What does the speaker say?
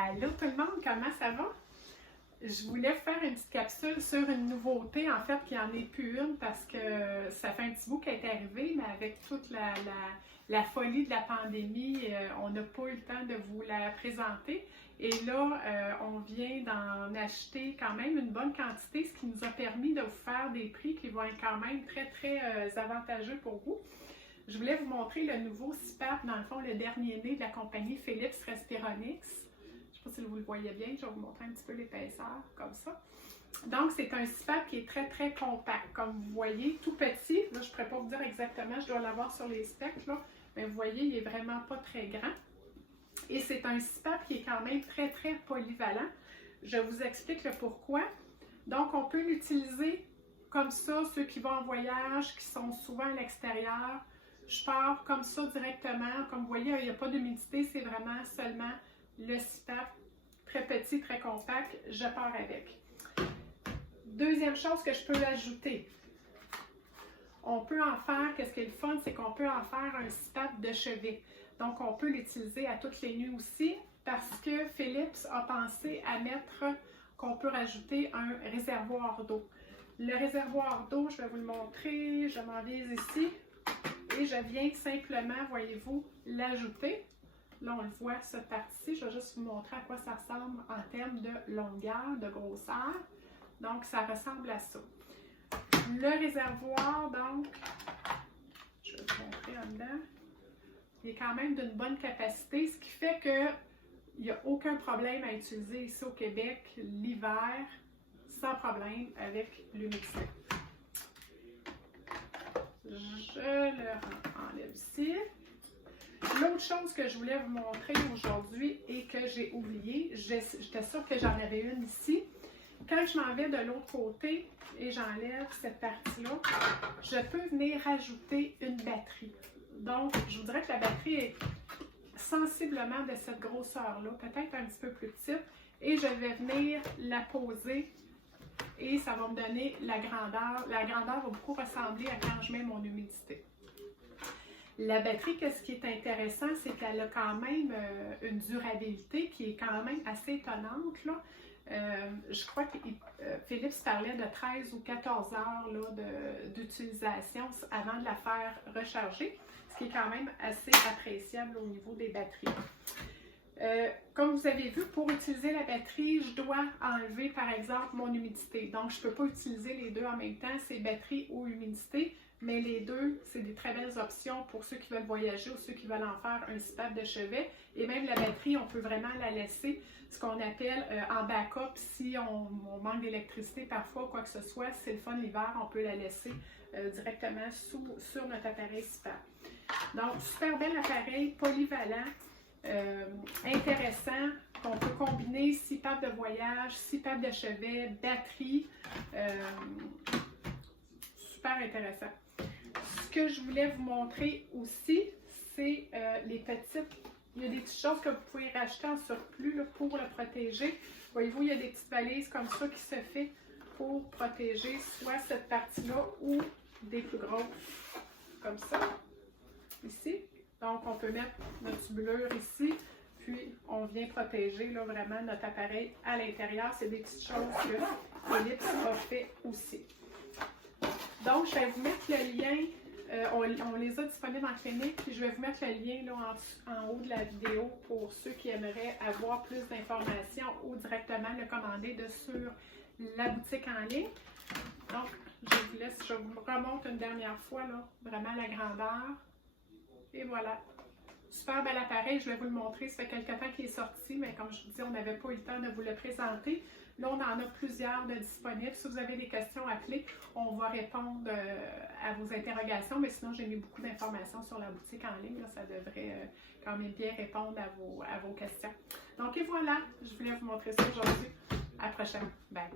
Allô tout le monde, comment ça va? Je voulais faire une petite capsule sur une nouveauté, en fait, qui n'en est plus une parce que ça fait un petit bout qu'elle est arrivée, mais avec toute la folie de la pandémie, on n'a pas eu le temps de vous la présenter. Et là, on vient d'en acheter quand même une bonne quantité, ce qui nous a permis de vous faire des prix qui vont être quand même très avantageux pour vous. Je voulais vous montrer le nouveau CPAP, dans le fond, le dernier né de la compagnie Philips Respironics. Je ne sais pas si vous le voyez bien, je vais vous montrer un petit peu l'épaisseur, comme ça. Donc, c'est un CPAP qui est très compact. Comme vous voyez, tout petit. Là, je ne pourrais pas vous dire exactement, je dois l'avoir sur les specs, là. Mais vous voyez, il n'est vraiment pas très grand. Et c'est un CPAP qui est quand même très polyvalent. Je vous explique le pourquoi. Donc, on peut l'utiliser comme ça, ceux qui vont en voyage, qui sont souvent à l'extérieur. Je pars comme ça directement. Comme vous voyez, il n'y a pas d'humidité, c'est vraiment seulement le CPAP, très petit, très compact. Je pars avec. Deuxième chose que je peux ajouter, on peut en faire, qu'est-ce qui est le fun, c'est qu'on peut en faire un CPAP de chevet. Donc, on peut l'utiliser à toutes les nuits aussi parce que Philips a pensé à mettre qu'on peut rajouter un réservoir d'eau. Le réservoir d'eau, je vais vous le montrer, je m'en vais ici et je viens simplement, voyez-vous, l'ajouter. Là, on le voit, cette partie-ci, je vais juste vous montrer à quoi ça ressemble en termes de longueur, de grosseur. Donc, ça ressemble à ça. Le réservoir, donc, je vais vous montrer en dedans. Il est quand même d'une bonne capacité, ce qui fait qu'il n'y a aucun problème à utiliser ici au Québec l'hiver, sans problème avec l'humidité. Je le enlève ici. L'autre chose que je voulais vous montrer aujourd'hui et que j'ai oublié, j'étais sûre que j'en avais une ici. Quand je m'en vais de l'autre côté et j'enlève cette partie-là, je peux venir rajouter une batterie. Donc, je vous dirais que la batterie est sensiblement de cette grosseur-là, peut-être un petit peu plus petite, et je vais venir la poser et ça va me donner la grandeur. La grandeur va beaucoup ressembler à quand je mets mon humidité. La batterie, ce qui est intéressant, c'est qu'elle a quand même une durabilité qui est quand même assez étonnante, là. Je crois que Philips parlait de 13 ou 14 heures d'utilisation avant de la faire recharger, ce qui est quand même assez appréciable au niveau des batteries. Comme vous avez vu, pour utiliser la batterie, je dois enlever par exemple mon humidité. Donc, je ne peux pas utiliser les deux en même temps, c'est batterie ou humidité, mais les deux, c'est des très belles options pour ceux qui veulent voyager ou ceux qui veulent en faire un CPAP de chevet. Et même la batterie, on peut vraiment la laisser, ce qu'on appelle en backup, si on manque d'électricité parfois, quoi que ce soit, c'est le fun l'hiver, on peut la laisser directement sur notre appareil CPAP. Donc, super bel appareil, polyvalent. Intéressant, qu'on peut combiner CPAP de voyage, CPAP de chevet, batterie, super intéressant. Ce que je voulais vous montrer aussi, c'est les petites, il y a des petites choses que vous pouvez racheter en surplus là, pour le protéger. Voyez-vous, il y a des petites valises comme ça qui se fait pour protéger soit cette partie-là ou des plus grosses, comme ça, ici. Donc, on peut mettre notre tubulure ici, puis on vient protéger là, vraiment notre appareil à l'intérieur. C'est des petites choses que Philips a fait aussi. Donc, je vais vous mettre le lien, on les a disponibles en clinique, puis je vais vous mettre le lien là, en haut de la vidéo pour ceux qui aimeraient avoir plus d'informations ou directement le commander sur la boutique en ligne. Donc, je vous remonte une dernière fois là, vraiment la grandeur. Et voilà, super bel appareil, je vais vous le montrer, ça fait quelques temps qu'il est sorti, mais comme je vous dis, on n'avait pas eu le temps de vous le présenter. Là, on en a plusieurs de disponibles. Si vous avez des questions, appelez, on va répondre à vos interrogations, mais sinon, j'ai mis beaucoup d'informations sur la boutique en ligne, là, ça devrait quand même bien répondre à vos questions. Donc, et voilà, je voulais vous montrer ça aujourd'hui. À la prochaine. Bye!